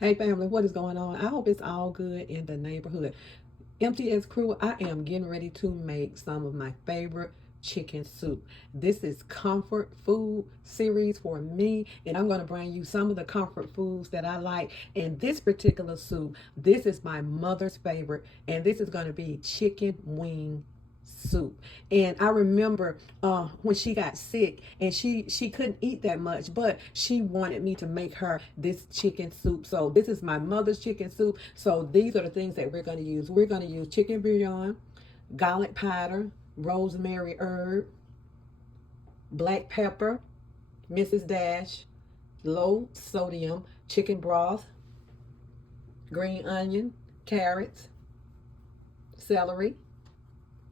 Hey family, what is going on? I hope it's all good in the neighborhood. MTS crew, I am getting ready to make some of my favorite chicken soup. This is comfort food series for me, and I'm going to bring you some of the comfort foods that I like. In this particular soup, this is my mother's favorite, and this is going to be chicken wing soup. And I remember when she got sick and she couldn't eat that much, but she wanted me to make her this chicken soup. So this is my mother's chicken soup. So these are the things that we're going to use. We're going to use chicken bouillon, garlic powder, rosemary herb, black pepper, Mrs. Dash, low sodium chicken broth, green onion, carrots, celery,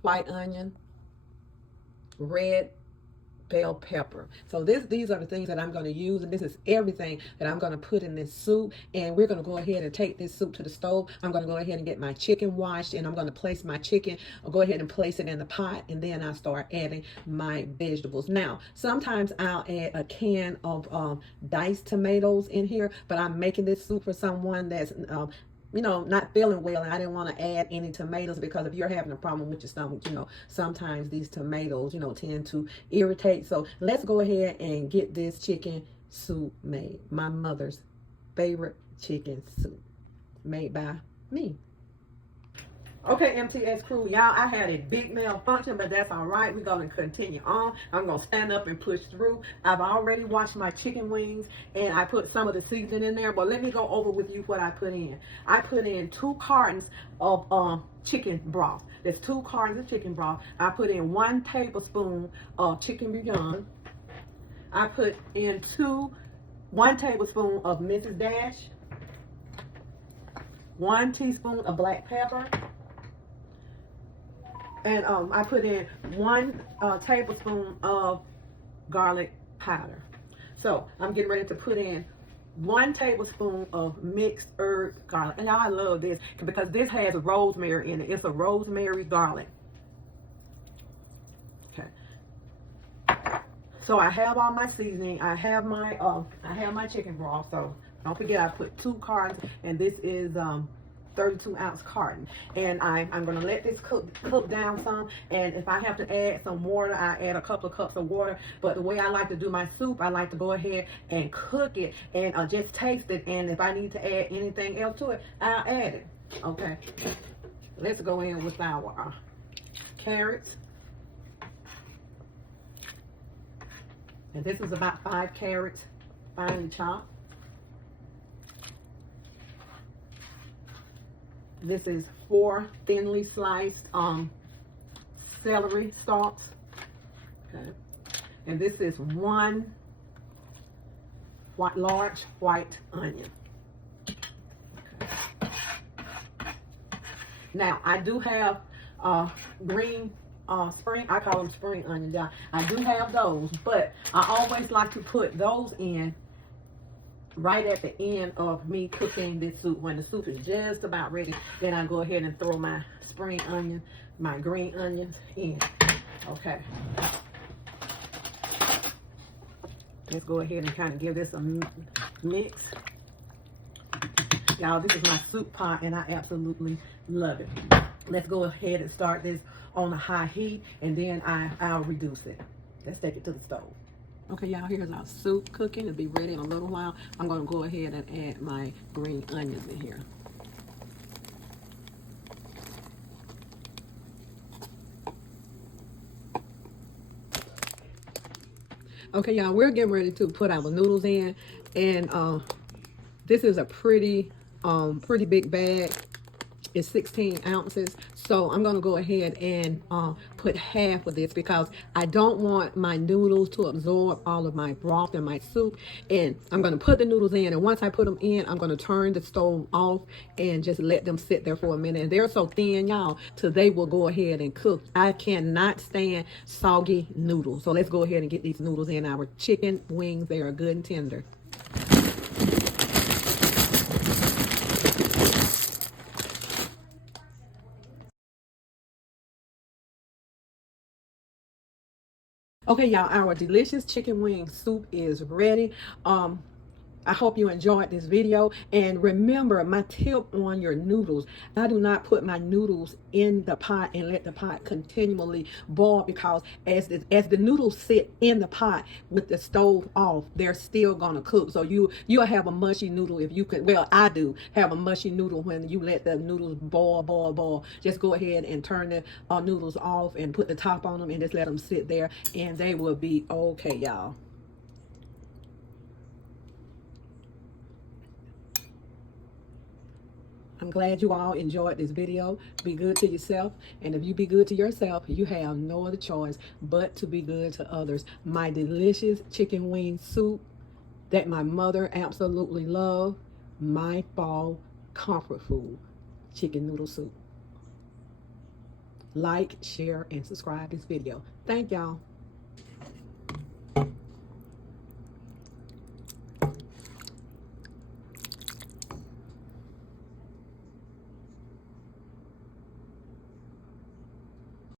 white onion, red bell pepper. So these are the things that I'm going to use, and this is everything that I'm going to put in this soup. And we're going to go ahead and take this soup to the stove. I'm going to go ahead and get my chicken washed, and I'm going to place my chicken. I'll go ahead and place it in the pot, and then I'll start adding my vegetables. Now, sometimes I'll add a can of diced tomatoes in here, but I'm making this soup for someone that's not feeling well, and I didn't want to add any tomatoes because if you're having a problem with your stomach, sometimes these tomatoes, tend to irritate. So let's go ahead and get this chicken soup made. My mother's favorite chicken soup made by me. Okay, MTS crew, y'all, I had a big malfunction, but that's all right. We're going to continue on. I'm going to stand up and push through. I've already washed my chicken wings, and I put some of the seasoning in there, but let me go over with you what I put in. I put in 2 cartons of chicken broth. There's 2 cartons of chicken broth. I put in 1 tablespoon of chicken bouillon. I put in 1 tablespoon of Mrs. Dash, 1 teaspoon of black pepper, and I put in 1 tablespoon of garlic powder. So I'm getting ready to put in 1 tablespoon of mixed herb garlic. And I love this because this has rosemary in it. It's a rosemary garlic. Okay. So I have all my seasoning. I have my chicken broth. So don't forget I put 2 cartons, and this is 32-ounce carton, and I'm going to let this cook down some, and if I have to add some water, I add a couple of cups of water. But the way I like to do my soup, I like to go ahead and cook it and just taste it, and if I need to add anything else to it, I'll add it. Okay, let's go in with our carrots, and this is about 5 carrots finely chopped. This is 4 thinly sliced celery stalks. Okay. And this is 1 large white onion. Okay. Now, I do have green spring, I call them spring onions. I do have those, but I always like to put those in right at the end of me cooking this soup. When the soup is just about ready, then I go ahead and throw my spring onion, my green onions in. Okay. Let's go ahead and kind of give this a mix. Y'all, this is my soup pot, and I absolutely love it. Let's go ahead and start this on a high heat, and then I'll reduce it. Let's take it to the stove. Okay, y'all, here's our soup cooking. It'll be ready in a little while. I'm going to go ahead and add my green onions in here. Okay, y'all, we're getting ready to put our noodles in, and this is a pretty big bag. Is 16 ounces. So I'm going to go ahead and put half of this because I don't want my noodles to absorb all of my broth in my soup. And I'm going to put the noodles in, and once I put them in, I'm going to turn the stove off and just let them sit there for a minute. And they're so thin, y'all, so they will go ahead and cook. I cannot stand soggy noodles. So let's go ahead and get these noodles in. Our chicken wings, they are good and tender. Okay, y'all, our delicious chicken wing soup is ready. I hope you enjoyed this video. And remember, my tip on your noodles, I do not put my noodles in the pot and let the pot continually boil, because as the noodles sit in the pot with the stove off, they're still gonna cook. So you'll have a mushy noodle if you can. Well, I do have a mushy noodle when you let the noodles boil. Just go ahead and turn the noodles off and put the top on them and just let them sit there, and they will be okay, y'all. I'm glad you all enjoyed this video. Be good to yourself. And if you be good to yourself, you have no other choice but to be good to others. My delicious chicken wing soup that my mother absolutely loved. My fall comfort food, chicken noodle soup. Like, share, and subscribe this video. Thank y'all.